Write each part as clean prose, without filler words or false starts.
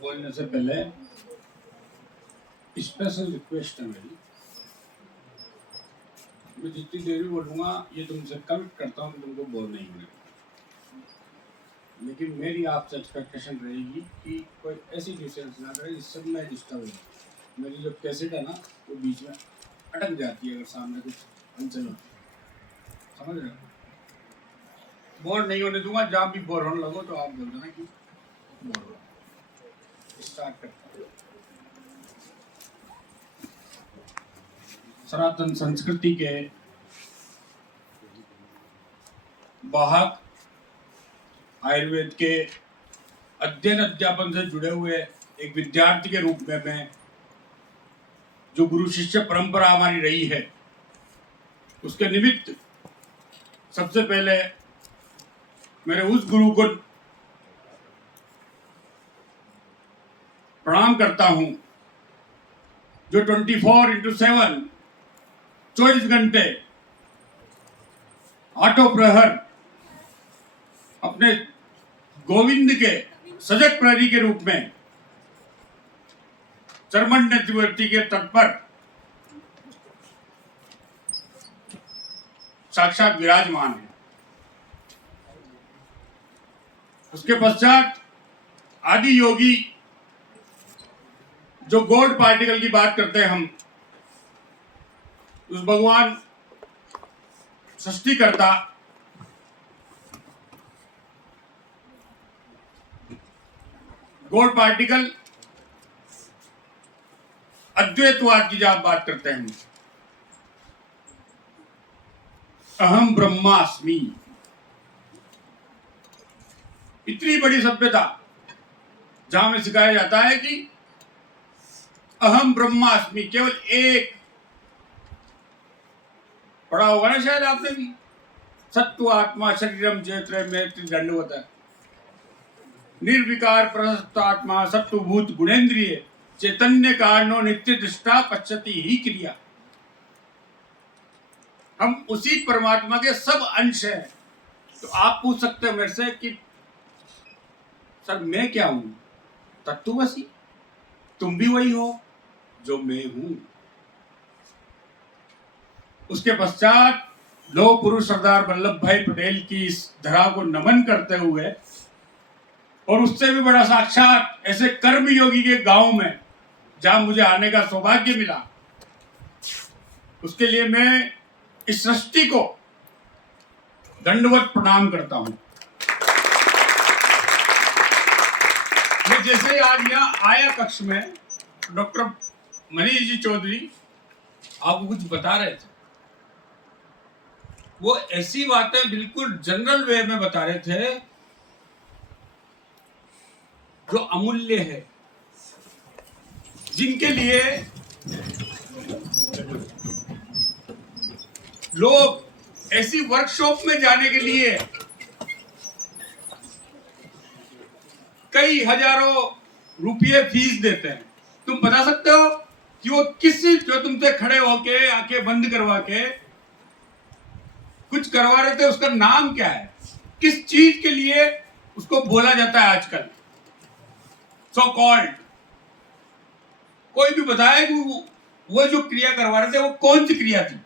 बोलने से पहले स्पेशल रिक्वेस्ट है मेरी। मैं जितनी देर भी बोलूँगा ये तुमसे कमिट करता हूँ, तुमको बोर नहीं होने, लेकिन मेरी आपसे एक्सपेक्टेशन रहेगी कि कोई ऐसी डिस्टर्ब ना करे जिससे मैं डिस्टर्ब हूँ। मेरी जो कैसेट है ना वो बीच में अटक जाती है अगर सामने कुछ हलचल होती है, समझ रहे हो? बोर नहीं होने दूंगा। जहाँ भी बोर होने लगो तो आप बोल देना कि बोर हो। स्टार्ट करता हूँ। सनातन संस्कृति के वाहक, आयुर्वेद के अध्ययन अध्यापन से जुड़े हुए एक विद्यार्थी के रूप में मैं, जो गुरु शिष्य परंपरा हमारी रही है, उसके निमित्त सबसे पहले मेरे उस गुरु को प्रणाम करता हूं जो 24/7 24 घंटे आठों प्रहर अपने गोविंद के सजग प्रहरी के रूप में चरमन नदी के तट पर साक्षात विराजमान है। उसके पश्चात आदि योगी, जो गॉड पार्टिकल की बात करते हैं हम, उस भगवान सृष्टिकर्ता गॉड पार्टिकल अद्वैतवाद की जब बात करते हैं, अहम ब्रह्मास्मि, इतनी बड़ी सभ्यता जहां में सिखाया जाता है कि अहम ब्रह्मास्मि, केवल एक, पढ़ा होगा ना शायद आपने भी, सत्व आत्मा शरीरम जयत्र में दंडवत है, निर्विकार प्रशस्त आत्मा सत्वभूत गुणेन्द्रिय चैतन्य कारणों नित्य दृष्टा पश्यति ही क्रिया। हम उसी परमात्मा के सब अंश हैं। तो आप पूछ सकते हो मेरे से कि सर मैं क्या हूं? तत्वमसि, तुम भी वही हो जो मैं हूं। उसके पश्चात लौह पुरुष सरदार वल्लभ भाई पटेल की इस धरा को नमन करते हुए, और उससे भी बड़ा साक्षात ऐसे कर्म योगी के गांव में जहां मुझे आने का सौभाग्य मिला, उसके लिए मैं इस सृष्टि को दंडवत प्रणाम करता हूं। मैं जैसे आज यहाँ आया कक्ष में, डॉक्टर मनीष जी चौधरी आपको कुछ बता रहे थे। वो ऐसी बातें बिल्कुल जनरल वे में बता रहे थे जो अमूल्य है, जिनके लिए लोग ऐसी वर्कशॉप में जाने के लिए कई हजारों रुपये फीस देते हैं। तुम बता सकते हो कि वो किसी, जो तुमसे खड़े होके आंखें बंद करवा के कुछ करवा रहे थे, उसका नाम क्या है? किस चीज के लिए उसको बोला जाता है आजकल? सो कॉल्ड, कोई भी बताए कि वो जो क्रिया करवा रहे थे वो कौन सी क्रिया थी?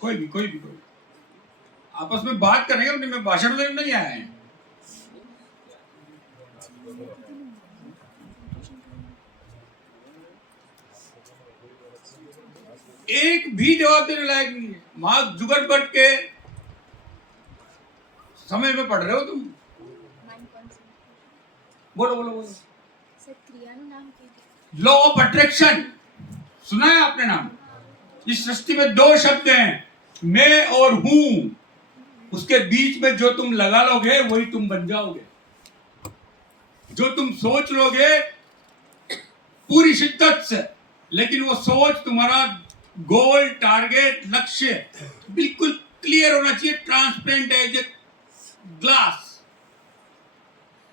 कोई भी आपस में बात करेंगे, मैं भाषण देने नहीं आया है। एक भी जवाब देने लायक नहीं है। मार्क जुकरबर्ग के समय में पढ़ रहे हो तुम? बोलो। लॉ ऑफ अट्रैक्शन सुना है आपने नाम? इस सृष्टि में दो शब्द हैं, मैं और हूं। उसके बीच में जो तुम लगा लोगे वही तुम बन जाओगे। जो तुम सोच लोगे पूरी शिद्दत से, लेकिन वो सोच तुम्हारा गोल, टारगेट, लक्ष्य बिल्कुल क्लियर होना चाहिए, ट्रांसपेरेंट है जो ग्लास।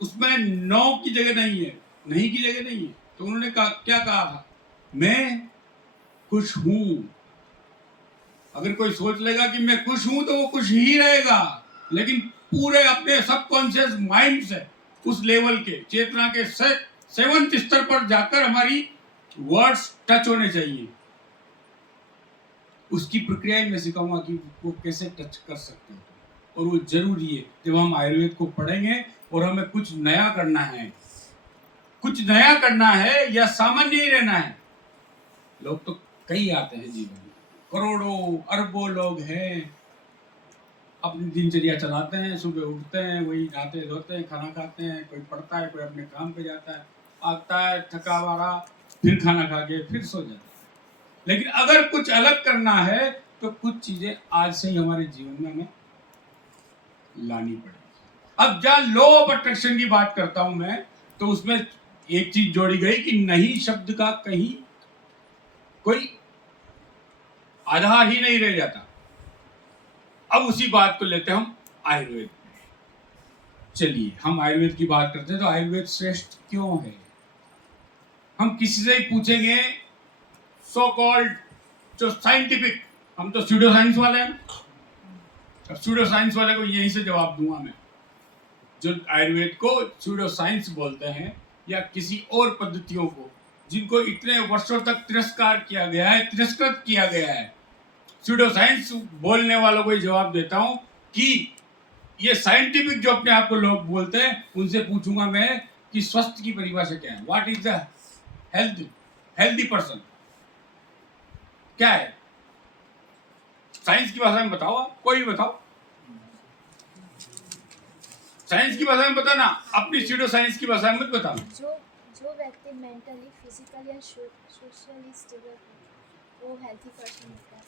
उसमें नो की जगह नहीं है, नहीं की जगह नहीं है। तो उन्होंने क्या कहा था? मैं खुश हूं। अगर कोई सोच लेगा कि मैं खुश हूं तो वो खुश ही रहेगा, लेकिन पूरे अपने सबकॉन्शियस माइंड से उस लेवल के चेतना के सेवंथ स्तर पर जाकर हमारी वर्ड्स टच होने चाहिए। उसकी प्रक्रिया मैं सिखाऊंगा कि वो कैसे टच कर सकते हैं, और वो जरूरी है। जब हम आयुर्वेद को पढ़ेंगे और हमें कुछ नया करना है, कुछ नया करना है या सामान्य ही रहना है। लोग तो कई आते हैं जीवन में, करोड़ों अरबों लोग हैं, अपनी दिनचर्या चलाते हैं, सुबह उठते हैं, वही नहाते धोते हैं, खाना खाते हैं, कोई पढ़ता है, कोई अपने काम पे जाता है, आता है थका मारा, फिर खाना खा के फिर सो जाता है। लेकिन अगर कुछ अलग करना है तो कुछ चीजें आज से ही हमारे जीवन में हमें लानी पड़ेगी। अब जहाँ लॉ ऑफ अट्रैक्शन की बात करता हूं मैं, तो उसमें एक चीज जोड़ी गई कि नहीं शब्द का कहीं कोई आधार ही नहीं रह जाता। अब उसी बात को लेते हैं हम आयुर्वेद में। चलिए हम आयुर्वेद की बात करते हैं। तो आयुर्वेद श्रेष्ठ क्यों है? हम किसी से ही पूछेंगे, सो कॉल्ड जो साइंटिफिक, हम तो स्यूडो साइंस वाले हैं, अब स्यूडो साइंस वाले को यहीं से जवाब दूंगा मैं। जो आयुर्वेद को स्यूडो साइंस बोलते हैं या किसी और पद्धतियों को जिनको इतने वर्षों तक तिरस्कार किया गया है, तिरस्कृत किया गया है, स्यूडो साइंस बोलने वालों को ये जवाब देता हूं कि ये साइंटिफिक जो अपने आप को लोग बोलते हैं, उनसे पूछूंगा मैं कि स्वस्थ की परिभाषा क्या है? What is the healthy person क्या है? साइंस की भाषा में बताओ, आप कोई भी बताओ, साइंस की भाषा में बताना, अपनी स्यूडो साइंस की भाषा में मत बताओ। जो व्यक्ति मेंटली, फिजिकली या सोशली स्टेबल है वो हेल्थी पर्सन होता है।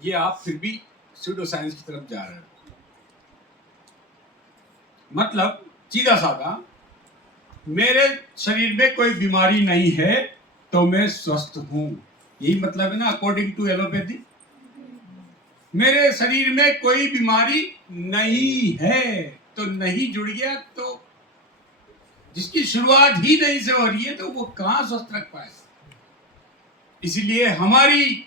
ये आप फिर भी स्यूडो साइंस की तरफ जा रहे हो। मतलब सीधा साधा, मेरे शरीर में कोई बीमारी नहीं है तो मैं स्वस्थ हूं, यही मतलब है ना अकॉर्डिंग टू एलोपैथी। मेरे शरीर में कोई बीमारी नहीं है तो नहीं जुड़ गया, तो जिसकी शुरुआत ही नहीं से हो रही है तो वो कहां स्वस्थ रख पाएगा? इसीलिए हमारी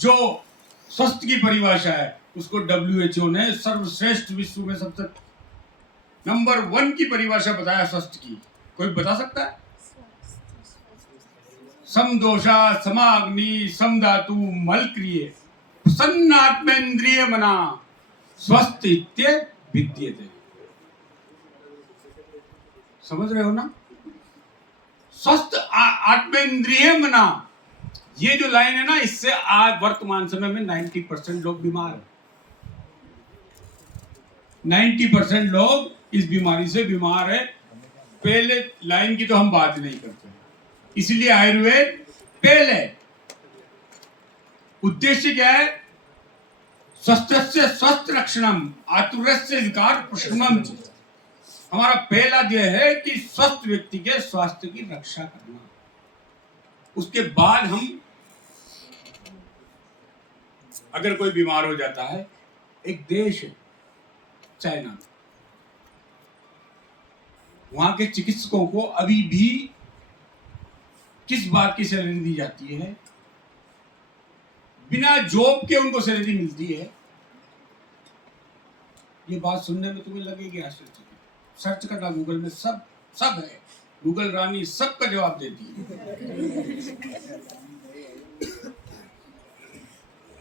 जो स्वस्थ की परिभाषा है उसको WHO ने सर्वश्रेष्ठ, विश्व में सबसे नंबर 1 की परिभाषा बताया स्वस्थ की। कोई बता सकता है? समदोषा समाग्नि समधातु मलक्रिय प्रसन्न आत्मेन्द्रिय मना स्वस्थ इत्य विद्यते। समझ रहे हो ना? स्वस्थ आत्मेन्द्रिय मना, ये जो लाइन है ना, इससे आज वर्तमान समय में 90% लोग बीमार हैं। 90% लोग इस बीमारी से बीमार है। पहले लाइन की तो हम बात नहीं करते, इसलिए आयुर्वेद पहले उद्देश्य क्या है? स्वस्थस्य स्वस्थ रक्षणम आतुरस्य विकार प्रशमनम। हमारा पहला ध्येय है कि स्वस्थ व्यक्ति के स्वास्थ्य की रक्षा करना। उसके बाद हम, अगर कोई बीमार हो जाता है, एक देश है चाइना, वहां के चिकित्सकों को अभी भी किस बात की सैलरी दी जाती है? बिना जॉब के उनको सैलरी मिलती है। ये बात सुनने में तुम्हें लगेगी आश्चर्य, सर्च करना गूगल में, सब है, गूगल रानी सबका जवाब देती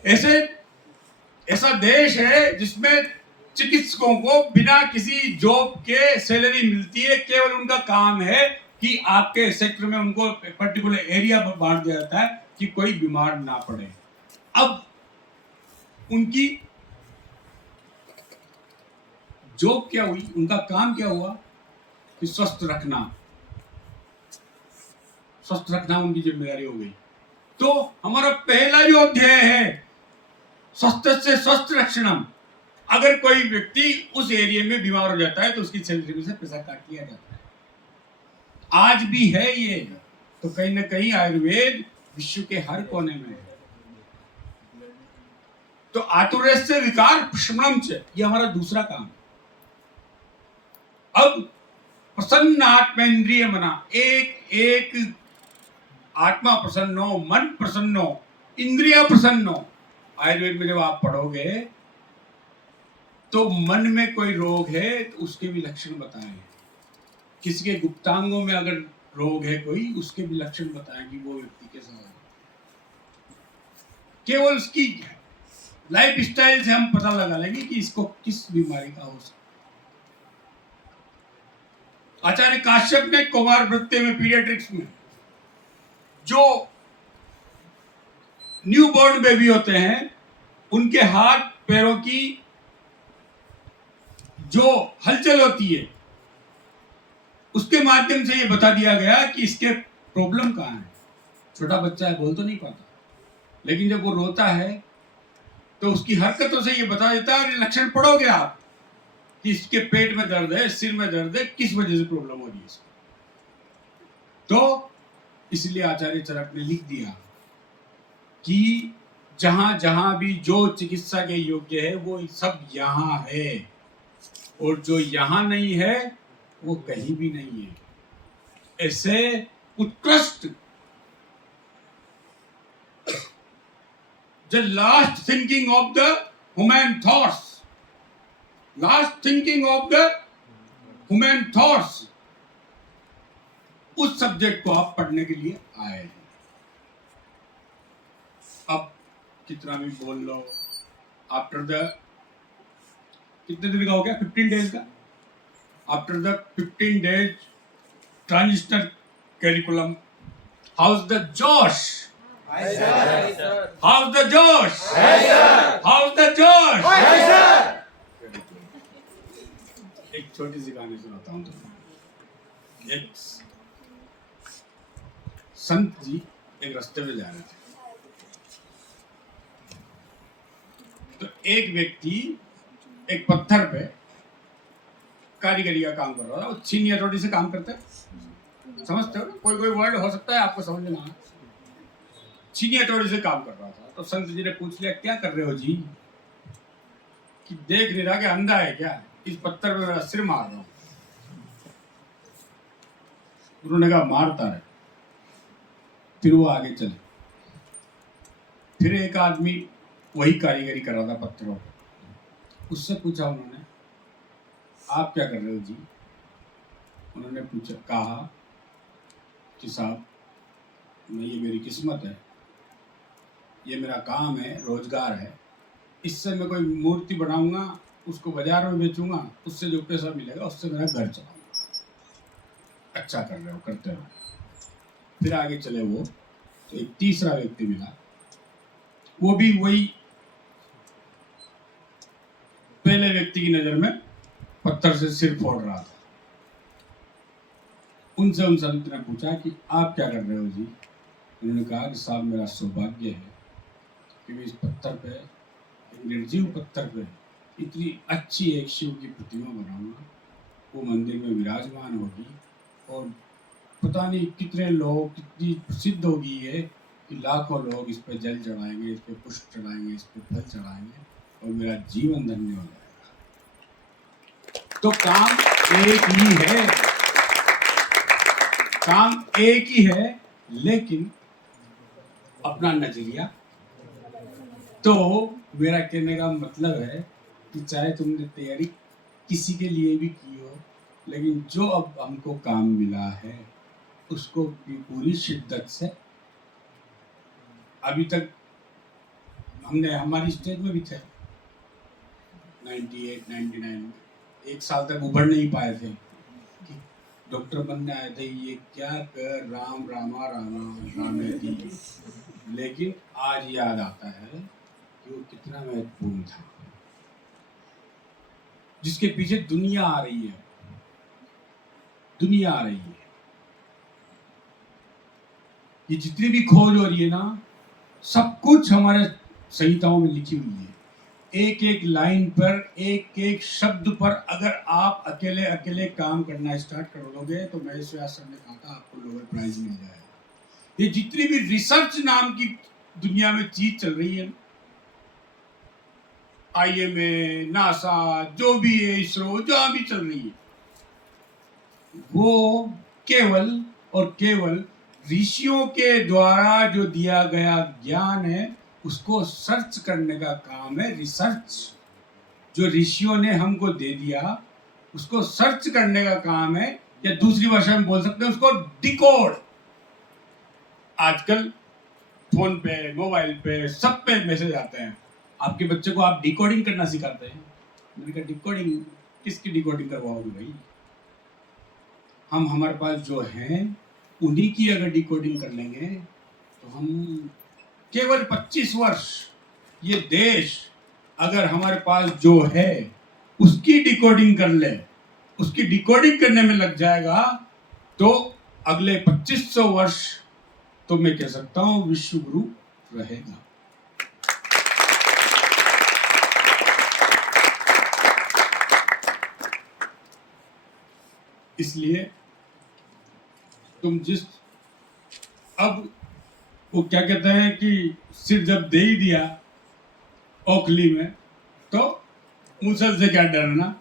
है। ऐसा देश है जिसमें चिकित्सकों को बिना किसी जॉब के सैलरी मिलती है। केवल उनका काम है कि आपके सेक्टर में उनको पर्टिकुलर एरिया बांट दिया जाता है कि कोई बीमार ना पड़े। अब उनकी जॉब क्या हुई, उनका काम क्या हुआ कि स्वस्थ रखना उनकी जिम्मेदारी हो गई। तो हमारा पहला जो अध्याय है स्वस्थ से स्वस्थ रक्षणम, अगर कोई व्यक्ति उस एरिया में बीमार हो जाता है तो उसकी सैलरी में से पैसा काट लिया जाता है। आज भी है ये, तो कहीं ना कहीं आयुर्वेद विश्व के हर कोने में है। तो आतुरस्य विकार प्रशमनम च, ये हमारा दूसरा काम है। अब प्रसन्न आत्मेन्द्रिय मना, एक आत्मा प्रसन्न हो, मन प्रसन्न हो, इंद्रिय प्रसन्नो। आयुर्वेद में जब आप पढ़ोगे तो मन में कोई रोग है तो उसके भी लक्षण बताए, किसी के गुप्तांगों में अगर रोग है कोई, उसके भी लक्षण बताए कि वो व्यक्ति कैसा है। केवल उसकी लाइफ स्टाइल से हम पता लगा लेंगे कि इसको किस बीमारी का हो सकता। आचार्य काश्यप ने कुमार वृत्ति में, पीडियाट्रिक्स में, जो न्यू बॉर्न बेबी होते हैं उनके हाथ पैरों की जो हलचल होती है उसके माध्यम से ये बता दिया गया कि इसके प्रॉब्लम कहाँ है। छोटा बच्चा है, बोल तो नहीं पाता, लेकिन जब वो रोता है तो उसकी हरकतों से ये बता देता है। और ये लक्षण पढ़ोगे आप कि इसके पेट में दर्द है, सिर में दर्द है, किस वजह से प्रॉब्लम हो रही है इसको। तो इसलिए आचार्य चरक ने लिख दिया कि जहां जहां भी जो चिकित्सा के योग्य है वो सब यहां है, और जो यहां नहीं है वो कहीं भी नहीं है। ऐसे उत्कृष्ट the last thinking of the human thoughts, last thinking of the human thoughts, उस सब्जेक्ट को आप पढ़ने के लिए आए हैं। अब कितना भी बोल लो, आफ्टर द कितने दिन का हो गया, 15 डेज का, after the 15 days transitional curriculum, house the जोश, हाउस द जोश, हाउस द जोश। एक छोटी सी कहानी सुनाता हूँ तुम्हें। एक संत जी एक रास्ते में जा रहे थे, तो एक व्यक्ति एक पत्थर पे कारीगरी का काम कर रहा था। वो छीनी हथौड़ी से काम करते हैं, समझते हो ना, कोई कोई वर्ड हो सकता है आपको समझ में ना। छीनी हथौड़ी से काम कर रहा था, तो संत जी ने पूछ लिया, क्या कर रहे हो जी? कि देख नहीं रहा कि अंधा है क्या, इस पत्थर पे मेरा सिर मार रहा हूं। उन्होंने कहा मारता है। फिर वो आगे चले, फिर एक आदमी वही कारीगरी कर रहा था पत्थरों पे, उससे पूछा उन्होंने, आप क्या कर रहे हो जी? उन्होंने पूछा, कहा कि साहब ये मेरी किस्मत है, ये मेरा काम है, रोजगार है, इससे मैं कोई मूर्ति बनाऊंगा, उसको बाजार में बेचूंगा, उससे जो पैसा मिलेगा उससे मेरा घर चलाऊंगा। अच्छा कर रहे हो, करते रहो। फिर आगे चले वो, तो एक तीसरा व्यक्ति मिला, वो भी वही पहले व्यक्ति की नजर में पत्थर से सिर फोड़ रहा था। उनसे उन संत ने पूछा कि आप क्या कर रहे हो जी? उन्होंने कहा कि साहब मेरा सौभाग्य है कि मैं इस पत्थर पे, निर्जीव पत्थर पे इतनी अच्छी एक शिव की प्रतिमा बनाऊंगा, वो मंदिर में विराजमान होगी, और पता नहीं कितने लोग, कितनी प्रसिद्ध होगी ये कि लाखों लोग इस पे जल चढ़ाएंगे, इस पे पुष्प चढ़ाएंगे, इस पे फल चढ़ाएंगे, और मेरा जीवन धन्य हो जाएगा। तो काम एक ही है, काम एक ही है, लेकिन अपना नजरिया। तो मेरा कहने का मतलब है कि चाहे तुमने तैयारी किसी के लिए भी की हो, लेकिन जो अब हमको काम मिला है उसको भी पूरी शिद्दत से, अभी तक हमने हमारी स्टेज में भी थे 98, 99 में, एक साल तक उभर नहीं पाए थे कि डॉक्टर बनने आए थे, ये क्या कर राम रामा रामा रामे थी, लेकिन आज याद आता है कि वो कितना महत्वपूर्ण था, जिसके पीछे दुनिया आ रही है, दुनिया आ रही है। ये जितनी भी खोज हो रही है ना, सब कुछ हमारे संहिताओं में लिखी हुई है। एक एक लाइन पर, एक एक शब्द पर अगर आप अकेले अकेले काम करना स्टार्ट कर दोगे तो महेश व्यास सर ने कहा था आपको नोबेल प्राइज मिल जाएगा। ये जितनी भी रिसर्च नाम की दुनिया में चीज चल रही है, IMA, नासा, जो भी है, इसरो, जहां भी चल रही है, वो केवल और केवल ऋषियों के द्वारा जो दिया गया ज्ञान है उसको सर्च करने का काम है, रिसर्च। जो ऋषियों ने हमको दे दिया उसको सर्च करने का काम है, या दूसरी भाषा में बोल सकते हैं उसको डिकोड। आजकल फोन पे, मोबाइल पे, सब पे मैसेज आते हैं। आपके बच्चे को आप डिकोडिंग करना सिखाते हैं? मैंने कहा डिकोडिंग किसकी डिकोडिंग करवाओगे भाई? हम हमारे पास जो है उन्हीं की अगर डिकोडिंग कर लेंगे तो हम केवल 25 वर्ष ये देश अगर हमारे पास जो है उसकी डिकोडिंग कर ले, उसकी डिकोडिंग करने में लग जाएगा तो अगले 2500 वर्ष तो मैं कह सकता हूं विश्व गुरु रहेगा। इसलिए तुम जिस अब वो क्या कहते हैं कि सिर जब दे ही दिया ओखली में तो मूसल से क्या डरना।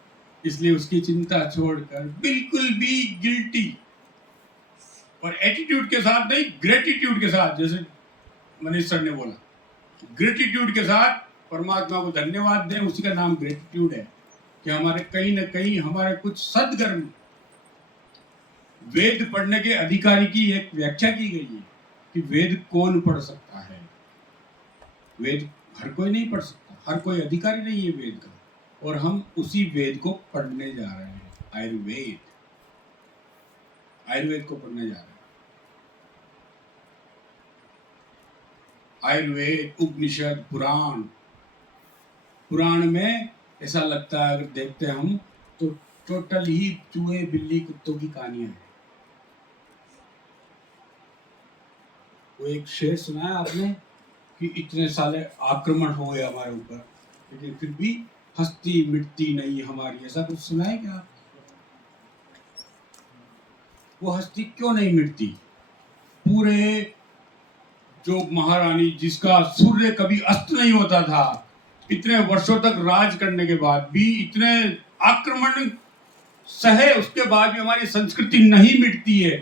इसलिए उसकी चिंता छोड़कर बिल्कुल भी गिल्टी और एटीट्यूड के साथ नहीं, ग्रेटिट्यूड के साथ, जैसे मनीष सर ने बोला, ग्रेटिट्यूड के साथ परमात्मा को धन्यवाद दें। उसी का नाम ग्रेटिट्यूड है कि हमारे कहीं ना कहीं हमारे कुछ सदकर्म। वेद पढ़ने के अधिकारी की एक व्याख्या की गई है कि वेद कौन पढ़ सकता है। वेद हर कोई नहीं पढ़ सकता, हर कोई अधिकारी नहीं है वेद का, और हम उसी वेद को पढ़ने जा रहे हैं। आयुर्वेद को पढ़ने जा रहे हैं। आयुर्वेद, उपनिषद, पुराण में ऐसा लगता है अगर देखते हैं हम तो टोटल ही चूहे बिल्ली कुत्तों की कहानियां हैं। वो एक शेर सुना है आपने कि इतने साले आक्रमण हो गए हमारे ऊपर लेकिन फिर भी हस्ती मिटती नहीं हमारी, ऐसा कुछ सुना है क्या? वो हस्ती क्यों नहीं मिटती? पूरे जो महारानी जिसका सूर्य कभी अस्त नहीं होता था, इतने वर्षों तक राज करने के बाद भी, इतने आक्रमण सहे उसके बाद भी हमारी संस्कृति नहीं मिटती है।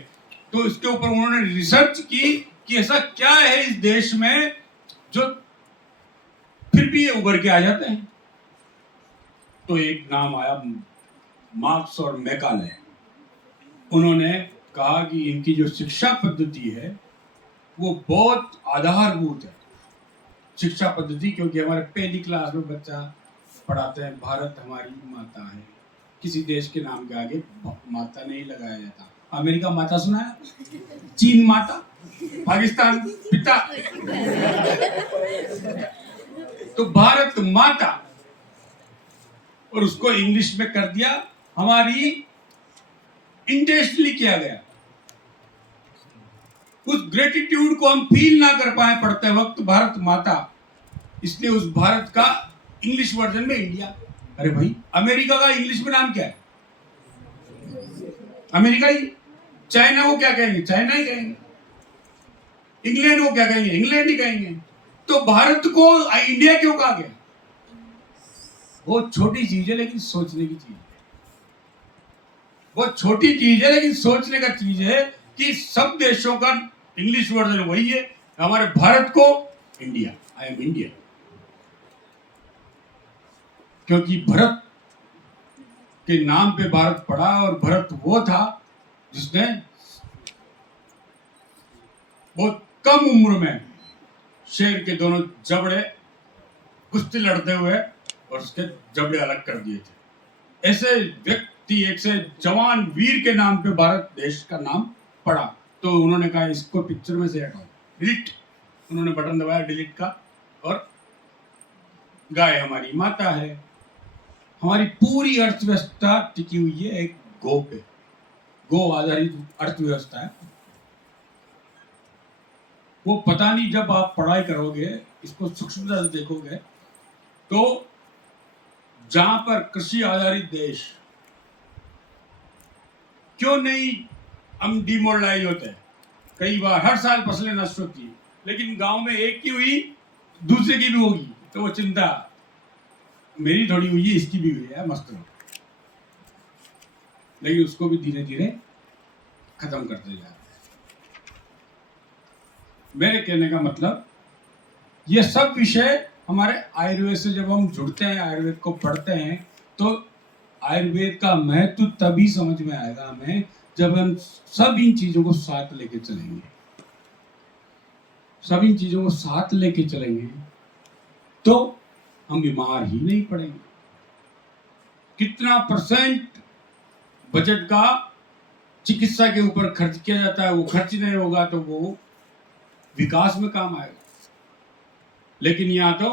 तो इसके ऊपर उन्होंने रिसर्च की कि ऐसा क्या है इस देश में जो फिर भी ये उभर के आ जाते हैं। तो एक नाम आया मार्क्स और मैकाले। उन्होंने कहा कि इनकी जो शिक्षा पद्धति है वो बहुत आधारभूत है शिक्षा पद्धति, क्योंकि हमारे पहली क्लास में बच्चा पढ़ाते हैं भारत हमारी माता है। किसी देश के नाम के आगे माता नहीं लगाया जाता। अमेरिका माता सुना है, चीन माता, पाकिस्तान पिता, तो भारत माता। और उसको इंग्लिश में कर दिया, हमारी इंटेंशनली किया गया। उस ग्रेटिट्यूड को हम फील ना कर पाए पढ़ते वक्त भारत माता, इसलिए उस भारत का इंग्लिश वर्जन में इंडिया। अरे भाई अमेरिका का इंग्लिश में नाम क्या है? अमेरिका ही। चाइना को क्या कहेंगे? चाइना ही कहेंगे। इंग्लैंड को क्या कहेंगे? इंग्लैंड ही कहेंगे। तो भारत को इंडिया क्यों कहा गया? बहुत छोटी चीज है लेकिन सोचने की चीज है। बहुत छोटी चीज है लेकिन सोचने का चीज है कि सब देशों का इंग्लिश वर्जन वही है, हमारे भारत को इंडिया, आई एम इंडिया। क्योंकि भरत के नाम पे भारत पड़ा, और भरत वो था जिसने बहुत कम उम्र में शेर के दोनों जबड़े कुश्ती लड़ते हुए और उसके जबड़े अलग कर दिए थे। ऐसे व्यक्ति, एक से जवान वीर के नाम पे भारत देश का नाम पड़ा। तो उन्होंने कहा इसको पिक्चर में से हटाओ, डिलीट। उन्होंने बटन दबाया डिलीट का, और गाय हमारी माता है। हमारी पूरी अर्थव्यवस्था टिकी हुई है एक गो पे, गो आधारित अर्थव्यवस्था है। वो पता नहीं, जब आप पढ़ाई करोगे, इसको सूक्ष्मता से देखोगे, तो जहां पर कृषि आधारित देश क्यों नहीं हम डिमोरलाइज होते हैं? कई बार हर साल फसलें नष्ट होती है, लेकिन गांव में एक की हुई दूसरे की भी होगी तो वो चिंता, मेरी थोड़ी हुई है इसकी भी हुई है, मस्त रहो। लेकिन उसको भी धीरे धीरे खत्म करते जा रहे हैं। मेरे कहने का मतलब ये सब विषय हमारे आयुर्वेद से जब हम जुड़ते हैं, आयुर्वेद को पढ़ते हैं, तो आयुर्वेद का महत्व तभी समझ में आएगा हमें जब हम सब इन चीजों को साथ लेके चलेंगे। सब इन चीजों को साथ लेके चलेंगे तो हम बीमार ही नहीं पड़ेंगे। कितना परसेंट बजट का चिकित्सा के ऊपर खर्च किया जाता है, वो खर्च नहीं होगा तो वो विकास में काम आएगा। लेकिन यहां तो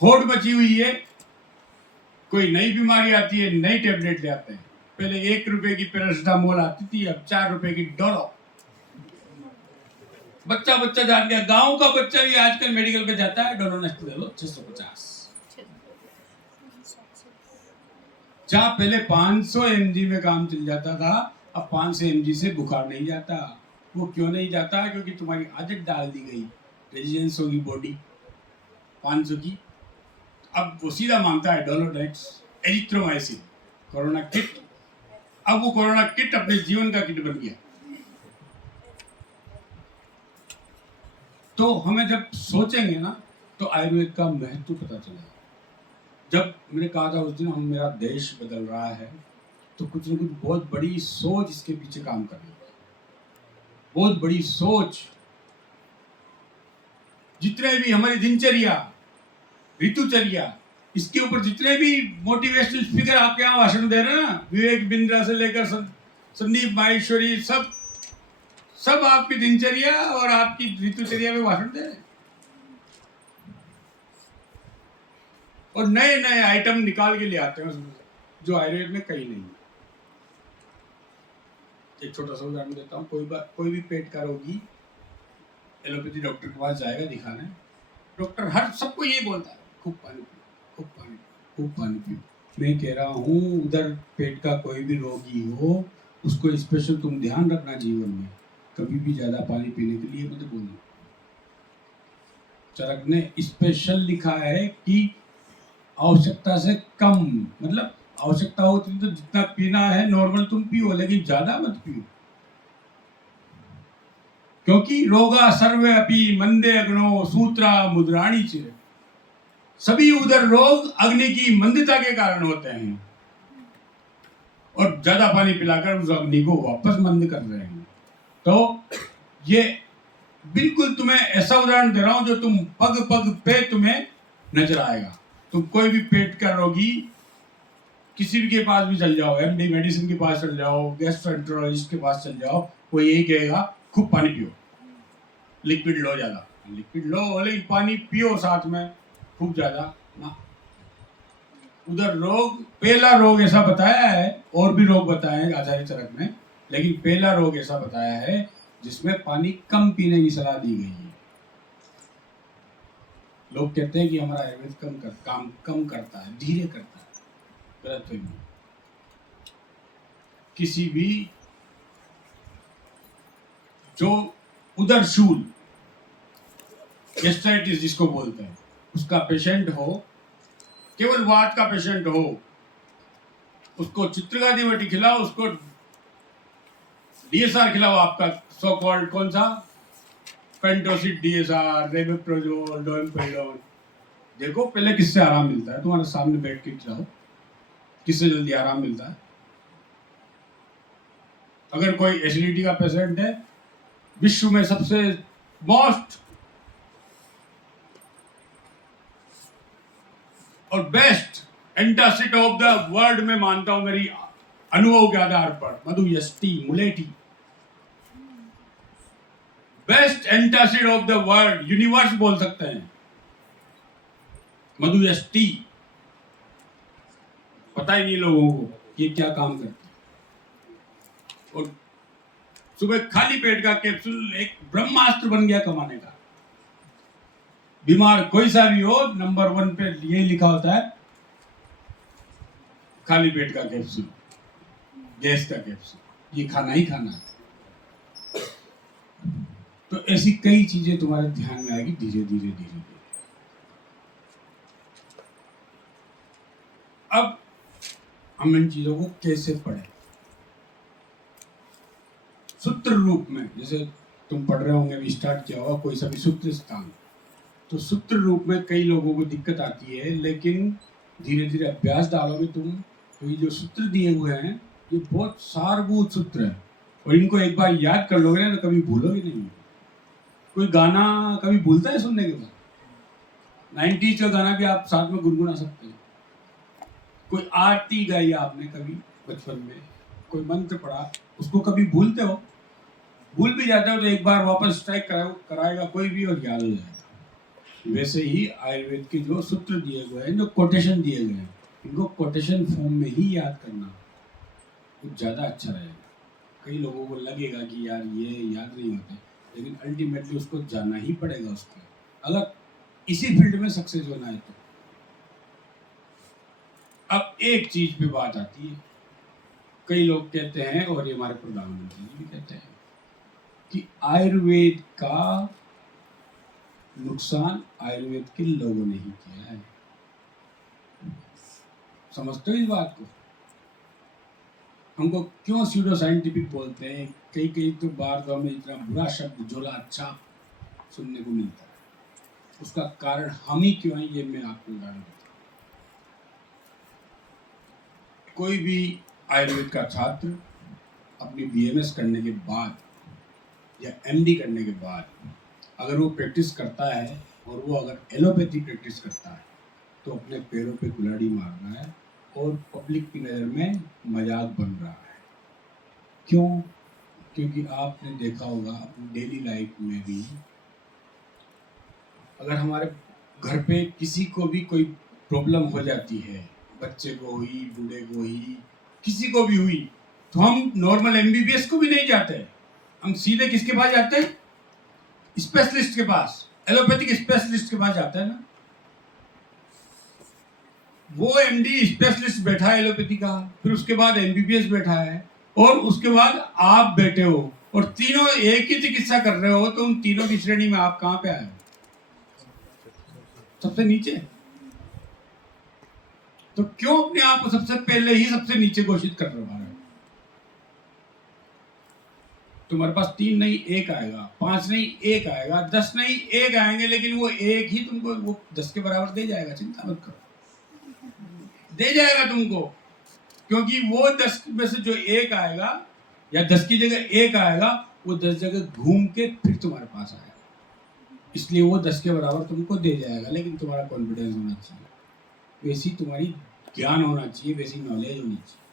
होड़ बची हुई है, कोई नई बीमारी आती है, नई टेबलेट ले आते हैं। पहले 1 रुपए की पैरासिटामोल आती थी, अब 4 रुपए की डोलो। बच्चा बच्चा जान गया, गांव का बच्चा भी आजकल मेडिकल पे जाता है, डोलो नेस्ट ले लो 650। जहां पहले 500 mg में काम चल जाता था, अब 500 mg से बुखार नहीं जाता। वो क्यों नहीं जाता? क्योंकि तुम्हारी आदत डाल दी गई, रेजिस्टेंस होगी बॉडी 500 की। अब वो सीधा मांगता है डोलोडेक्स, एरिथ्रोमाइसिन, कोरोना किट। अब वो कोरोना किट अपने जीवन का किट बन गया। तो हमें जब सोचेंगे ना तो आयुर्वेद का महत्व पता चलेगा। जब मैंने कहा था उस दिन हम मेरा देश बदल रहा है, तो कुछ न कुछ बहुत बड़ी सोच इसके पीछे काम कर रही है। बहुत बड़ी सोच। जितने भी हमारी दिनचर्या, ऋतुचर्या, इसके ऊपर जितने भी मोटिवेशनल स्पीकर आपके यहाँ भाषण दे रहे हैं ना, विवेक बिंद्रा से लेकर संदीप माहेश्वरी, सब आपकी दिनचर्या और आपकी ऋतुचर्या में भाषण दे रहे हैं और नए नए आइटम निकाल के ले आते हैं उसमें, जो आयुर्वेद में कहीं नहीं है। एक छोटा सा उदाहरण देता हूँ। कोई भी पेट का रोगी एलोपैथी डॉक्टर के पास जाएगा दिखाने, डॉक्टर हर सबको ये बोलता है, खूब पानी पियो, खूब पानी पियो, खूब पानी पियो। मैं कह रहा हूँ उधर पेट का कोई भी रोगी हो, उसको स्पेशल तुम ध्यान रखना जीवन में, कभी भी ज्यादा पानी पीने के लिए मत बोलना। चरक ने स्पेशल लिखा है कि आवश्यकता से कम, मतलब आवश्यकता होती तो जितना पीना है नॉर्मल तुम पियो, लेकिन ज्यादा मत पियो। क्योंकि रोगा सर्वे अपि मंदे अग्नो सूत्रा मुद्राणी च, सभी उधर रोग अग्नि की मंदता के कारण होते हैं और ज्यादा पानी पिलाकर उस अग्नि को वापस मंद कर रहे हैं। तो ये बिल्कुल तुम्हें ऐसा उदाहरण दे रहा हूं जो तुम पग पग पे तुम्हें नजर आएगा। तुम कोई भी पेट का रोगी किसी भी के पास भी चल जाओ, एमडी मेडिसिन के पास चल जाओ, गैस्ट्रोएंटरोलॉजिस्ट के पास चल जाओ, वो यही कहेगा खूब पानी पियो, लिक्विड लो ज्यादा, लिक्विड लो लेकिन पानी पियो साथ में खूब ज्यादा ना। उधर रोग, पहला रोग ऐसा बताया है, और भी रोग बताए हैं आचार्य चरक ने, लेकिन पहला रोग ऐसा बताया है जिसमें पानी कम पीने की सलाह दी गई है। लोग कहते हैं कि हमारा आयुर्वेद काम कम करता है, धीरे करता है। गलत है। किसी भी जो उदर शूल, गैस्ट्राइटिस जिसको बोलते हैं, उसका पेशेंट हो, केवल वात का पेशेंट हो, उसको चित्रगादी वटी खिलाओ, उसको डीएसआर खिलाओ, आपका सो कॉल्ड कौन सा पेंटोसिड डीएसआर, रेबेप्रोजोल, डोएम्पेडोन। देखो पहले किससे आराम मिलता है, तुम्हारे सामने बैठ के खिलाओ, किससे जल्दी आराम मिलता है। अगर कोई एसिडिटी का पेशेंट है, विश्व में सबसे मोस्ट और best antacid of the world में मानता हूं मेरी अनुभव के आधार पर, मधुयष्टि मुलेठी। Best antacid of the world, universe बोल सकते हैं, मधुयष्टि। पता ही नहीं लोगों को ये क्या काम करती है। और सुबह खाली पेट का कैप्सूल एक ब्रह्मास्त्र बन गया कमाने का। बीमार कोई सा भी हो, नंबर 1 पे ये लिखा होता है खाली पेट का कैप्सूल, गैस का कैप्सूल, ये खाना ही खाना है। तो ऐसी कई चीजें तुम्हारे ध्यान में आएगी धीरे धीरे धीरे धीरे। अब हम इन चीजों को कैसे पढ़ें? सूत्र रूप में, जैसे तुम पढ़ रहे होंगे, अभी स्टार्ट किया होगा कोई सा भी सूत्र स्थान, तो सूत्र रूप में कई लोगों को दिक्कत आती है, लेकिन धीरे धीरे अभ्यास डालोगे तुम, तो ये जो सूत्र दिए हुए हैं ये बहुत सारभूत सूत्र है, और इनको एक बार याद कर लोगे ना तो कभी भूलोगे नहीं। कोई गाना कभी भूलता है सुनने के बाद? 90s का गाना भी आप साथ में गुनगुना सकते हैं। कोई आरती गाई आपने कभी बचपन में, कोई मंत्र पढ़ा, उसको कभी भूलते हो? भूल भी जाते हो तो एक बार वापस स्ट्राइक कराएगा कोई भी और याद हो जाएगा। वैसे ही आयुर्वेद के जो सूत्र दिए हुए हैं, जो कोटेशन दिए गए हैं, इनको कोटेशन फॉर्म में ही याद करना कुछ ज़्यादा अच्छा रहेगा। कई लोगों को लगेगा कि यार ये याद नहीं होते, लेकिन अल्टीमेटली उसको जाना ही पड़ेगा उसको, अगर इसी फील्ड में सक्सेस होना है तो। अब एक चीज पे बात आती है, कई लोग कहते हैं, और ये हमारे प्रधानमंत्री जी भी कहते हैं, कि आयुर्वेद का नुकसान आयुर्वेद के लोगों ने ही किया है। समझते हो इस बात को? हमको क्यों स्यूडो साइंटिफिक बोलते हैं? कई कई तो बार तो हमें इतना बुरा शब्द झोला अच्छा सुनने को मिलता है, उसका कारण हम ही क्यों हैं, ये मैं आपको उदाहरण देता हूँ। कोई भी आयुर्वेद का छात्र अपनी बीएमएस करने के बाद या एमडी करने के बाद अगर वो प्रैक्टिस करता है, और वो अगर एलोपैथी प्रैक्टिस करता है, तो अपने पैरों पे कुल्हाड़ी मार रहा है और पब्लिक की नज़र में मजाक बन रहा है। क्यों? क्योंकि आपने देखा होगा अपनी डेली लाइफ में भी, अगर हमारे घर पे किसी को भी कोई प्रॉब्लम हो जाती है, बच्चे को हुई, बूढ़े को हुई, किसी को भी हुई, तो हम नॉर्मल एमबीबीएस को भी नहीं जाते, हम सीधे किसके पास जाते हैं? स्पेशलिस्ट के पास, एलोपैथिक स्पेशलिस्ट के पास जाते हैं ना। वो एमडी स्पेशलिस्ट बैठा है एलोपैथी का, फिर उसके बाद एमबीबीएस बैठा है, और उसके बाद आप बैठे हो, और तीनों एक ही चिकित्सा कर रहे हो, तो उन तीनों की श्रेणी में आप कहां पे आए हो? सबसे नीचे। तो क्यों अपने आप को सबसे पहले ही सबसे नीचे घोषित कर रहे हो? तुम्हारे पास 3 नहीं 1 आएगा, 5 नहीं 1 आएगा, 10 नहीं 1 आएंगे, लेकिन वो एक ही तुमको वो 10 के बराबर दे जाएगा, चिंता मत करो, दे जाएगा तुमको, क्योंकि वो 10 में से जो 1 आएगा, या 10 की जगह 1 आएगा, वो 10 जगह घूम के फिर तुम्हारे पास आएगा, इसलिए वो 10 के बराबर तुमको दे जाएगा। लेकिन तुम्हारा कॉन्फिडेंस होना चाहिए, वैसी तुम्हारी ज्ञान होना चाहिए, वैसी नॉलेज होनी चाहिए।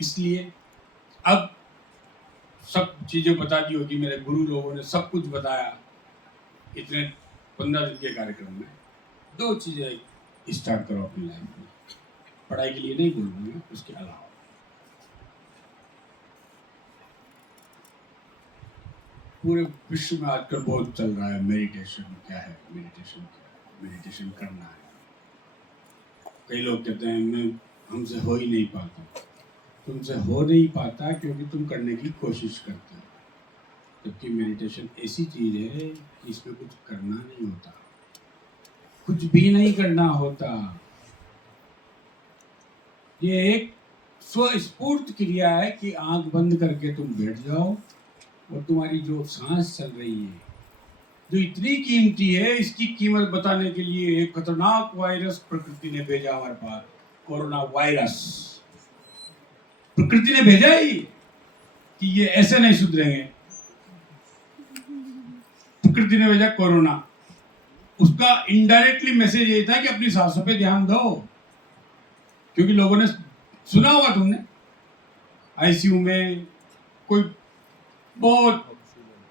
इसलिए अब सब चीजें बता दी होगी, मेरे गुरु लोगों ने सब कुछ बताया इतने 15 दिन के कार्यक्रम में। 2 चीजें स्टार्ट करो अपनी लाइफ में, पढ़ाई के लिए नहीं बोलूंगा, उसके अलावा पूरे विश्व में आजकल बहुत चल रहा है मेडिटेशन क्या है, मेडिटेशन क्या है, मेडिटेशन करना है। कई लोग कहते हैं मैं हमसे हो ही नहीं पाता। तुमसे हो नहीं पाता क्योंकि तुम करने की कोशिश करते हो, जबकि मेडिटेशन ऐसी चीज है कि इसमें कुछ करना नहीं होता, कुछ भी नहीं करना होता। ये एक स्वस्फूर्त क्रिया है कि आंख बंद करके तुम बैठ जाओ, और तुम्हारी जो सांस चल रही है, जो इतनी कीमती है, इसकी कीमत बताने के लिए एक खतरनाक वायरस प्रकृति ने भेजा हमारे पास, कोरोना वायरस। प्रकृति ने भेजा ही कि ये ऐसे नहीं सुधरेंगे, प्रकृति ने भेजा कोरोना। उसका इनडायरेक्टली मैसेज ये था कि अपनी सांसों पे ध्यान दो, क्योंकि लोगों ने सुना होगा, तुमने आईसीयू में कोई बहुत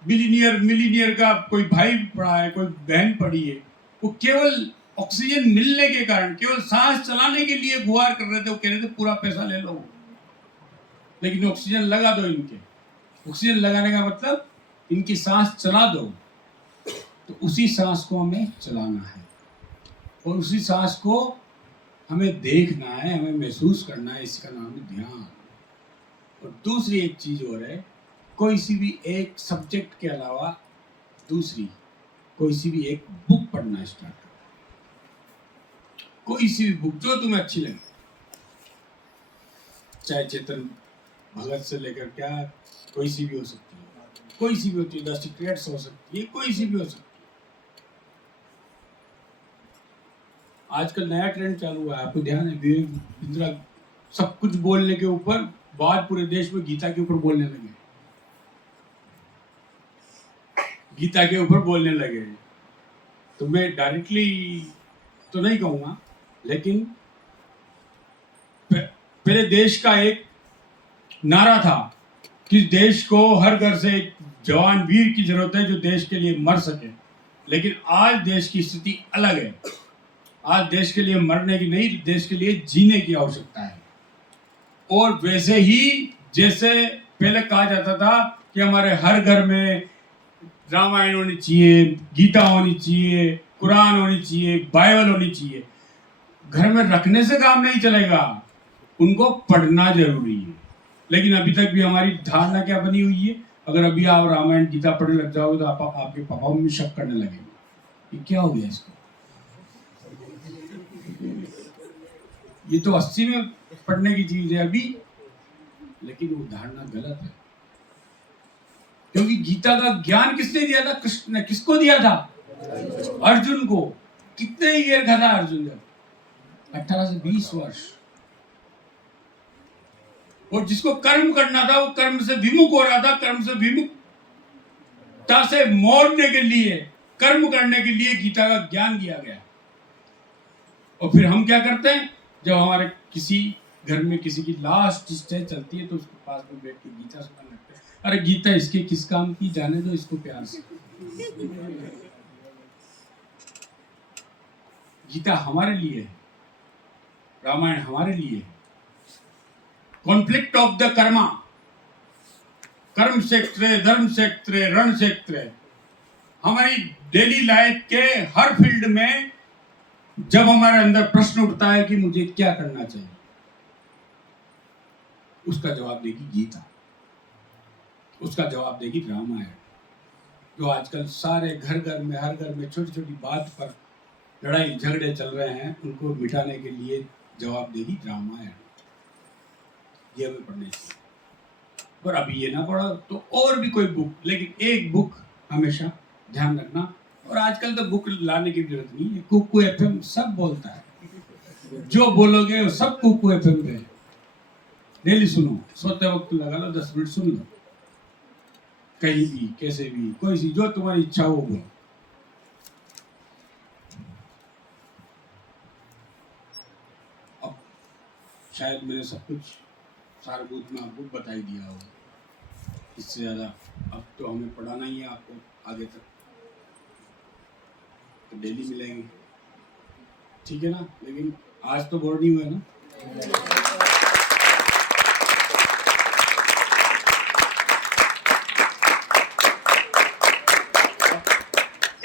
मिलीनियर का कोई भाई पड़ा है, कोई बहन पड़ी है, वो केवल ऑक्सीजन मिलने के कारण, केवल सांस चलाने के लिए गुहार कर रहे थे, वो कह रहे थे पूरा पैसा ले लो, लेकिन ऑक्सीजन लगा दो इनके। ऑक्सीजन लगाने का मतलब इनकी सांस चला दो, तो उसी सांस को हमें चलाना है, और उसी सांस को हमें देखना है, हमें महसूस करना है, इसका नाम है ध्यान। और दूसरी एक चीज और है, कोई सी भी एक सब्जेक्ट के अलावा दूसरी कोई सी भी एक बुक पढ़ना स्टार्ट करो, कोई सी भी बुक जो तुम्हें अच्छी लगे, चाहे चेतन भगत से लेकर क्या, कोई सी भी हो सकती है, कोई सी भी होती है, द सीक्रेट्स हो सकती है, कोई सी भी हो सकती है। आजकल नया ट्रेंड चालू हुआ है, आपको ध्यान है, विवेक इंदिरा सब कुछ बोलने के ऊपर बाद पूरे देश में गीता के ऊपर बोलने लगे, गीता के ऊपर बोलने लगे। तो मैं डायरेक्टली तो नहीं कहूंगा, लेकिन पहले देश का एक नारा था कि देश को हर घर से एक जवान वीर की जरूरत है जो देश के लिए मर सके। लेकिन आज देश की स्थिति अलग है। आज देश के लिए मरने की नहीं, देश के लिए जीने की आवश्यकता है। और वैसे ही जैसे पहले कहा जाता था कि हमारे हर घर में रामायण होनी चाहिए, गीता होनी चाहिए, कुरान होनी चाहिए, बाइबल होनी चाहिए, घर में रखने से काम नहीं चलेगा, उनको पढ़ना जरूरी है। लेकिन अभी तक भी हमारी धारणा क्या बनी हुई है, अगर अभी आप रामायण गीता पढ़ने लग जाओगे तो आपके पापा मम्मी शक करने लगेंगे, ये क्या हो गया इसको, ये तो 80 में पढ़ने की चीज है अभी। लेकिन वो धारणा गलत है, क्योंकि गीता का ज्ञान किसने दिया था? कृष्ण ने। किसको दिया था? अर्जुन को। कितने ईयर का था अर्जुन जब? 18 से 20 वर्ष। और जिसको कर्म करना था वो कर्म से विमुख हो रहा था। कर्म से विमुखता से मोड़ने के लिए, कर्म करने के लिए गीता का ज्ञान दिया गया। और फिर हम क्या करते हैं, जब हमारे किसी घर में किसी की लास्ट स्टेज चलती है तो उसके पास में बैठ के गीता सुनने लगते हैं। अरे गीता इसके किस काम की, जाने दो इसको प्यार से। गीता हमारे लिए है, रामायण हमारे लिए है। कॉन्फ्लिक्ट ऑफ द कर्मा, कर्म क्षेत्र, धर्म क्षेत्र, रण क्षेत्र, हमारी डेली लाइफ के हर फील्ड में जब हमारे अंदर प्रश्न उठता है कि मुझे क्या करना चाहिए, उसका जवाब देगी गीता, उसका जवाब देगी रामायण। जो आजकल सारे घर घर में, हर घर में छोटी छोटी बात पर लड़ाई झगड़े चल रहे हैं, उनको मिटाने के लिए जवाब देगी रामायण। ये हमें पढ़नी चाहिए। और अभी ये ना पढ़ो तो और भी कोई बुक, लेकिन एक बुक हमेशा ध्यान रखना। और आजकल तो बुक लाने की जरूरत नहीं है, कुकू एफएम सब बोलता है, जो बोलोगे वो सब कुकू एफएम पे। डेली सुनो, सोते वक्त लगा लो, 10 मिनट सुन लो, कहीं भी, कैसे भी, कोई सी जो तुम्हारी इच्छा हो वो। अब शायद मैंने सब कुछ सारभूत में आपको बता ही दिया होगा, इससे ज्यादा अब तो हमें पढ़ाना ही है आपको आगे तक, तो डेली मिलेंगे, ठीक है ना। लेकिन आज तो बोर नहीं हुए ना।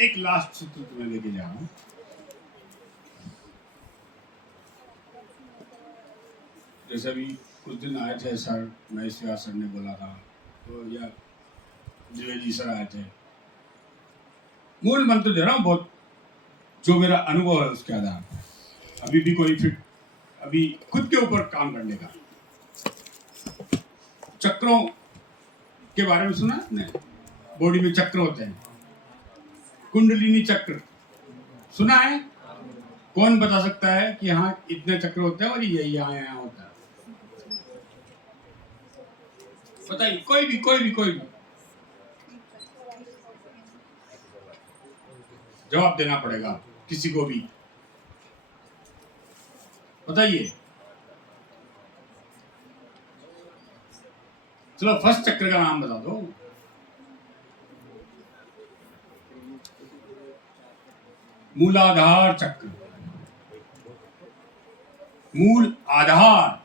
एक लास्ट सूत्र तुम्हें लेके जा रहा हूं। जैसे अभी कुछ दिन आए थे सर, महेश व्यास सर ने बोला था, तो या द्विवेदी सर आए थे। मूल मंत्र दे रहा हूँ, बहुत जो मेरा अनुभव है उसके आधार पर। अभी भी कोई फिट, अभी खुद के ऊपर काम करने का। चक्रों के बारे में सुना आपने? बॉडी में चक्र होते हैं, कुंडलिनी चक्र सुना है? कौन बता सकता है कि हाँ इतने चक्र होते हैं और ये यहाँ होता है? बताइए, कोई भी कोई भी कोई भी जवाब देना पड़ेगा किसी को भी, बताइए। चलो फर्स्ट चक्र का नाम बता दो। मूलाधार चक्र, मूल आधार,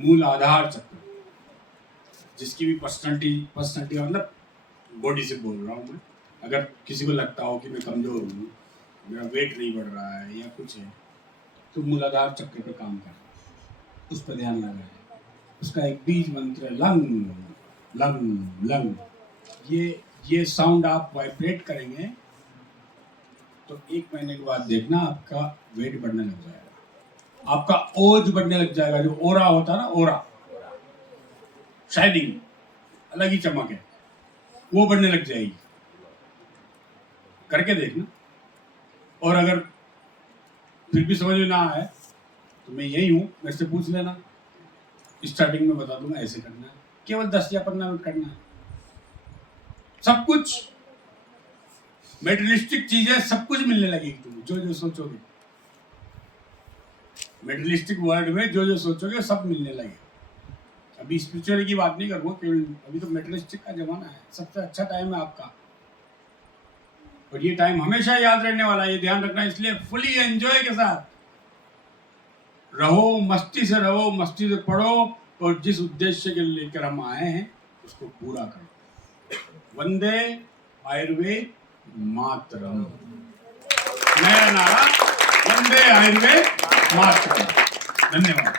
मूल आधार चक्र, जिसकी भी पर्सनालिटी मतलब बॉडी से बोल रहा हूं मैं। अगर किसी को लगता हो कि मैं कमजोर हूँ, मेरा वेट नहीं बढ़ रहा है या कुछ है, तो मूलाधार चक्र पे काम कर, उस पर ध्यान लगाए। उसका एक बीज मंत्र है, लंग लंग लंग। ये साउंड आप वाइब्रेट करेंगे तो 1 महीने के बाद देखना आपका वेट बढ़ने लग जाएगा, आपका ओज बढ़ने लग जाएगा। जो ओरा होता है ना, ओरा, शाइनिंग, अलग ही चमक है, वो बढ़ने लग जाएगी। करके देखना, और अगर फिर भी समझ में ना आए तो मैं यही हूँ, मेरे से पूछ लेना, स्टार्टिंग में बता दूंगा ऐसे करना है, केवल 10 या 15 मिनट करना है। सब कुछ मेटेरियलिस्टिक चीजें सब कुछ मिलने लगेगी तुम्हें, जो जो सोचोगे मेटेरियलिस्टिक वर्ल्ड में, जो जो सोचोगे सब मिलने लगेगा। अभी स्पिरिचुअल की बात नहीं करूँगा, केवल अभी तो मेटेरियलिस्टिक का जमाना है, सबसे अच्छा टाइम है आपका, और ये टाइम हमेशा याद रहने वाला है, ये ध्यान रखना। इसलिए फुली एंजॉय के साथ रहो, मस्ती से रहो, मस्ती से पढ़ो, और जिस उद्देश्य के लेकर हम आए हैं उसको पूरा करो। वंदे आयुर्वेद मातरम, नया नारा, वंदे आयुर्वेद मातरम। धन्यवाद।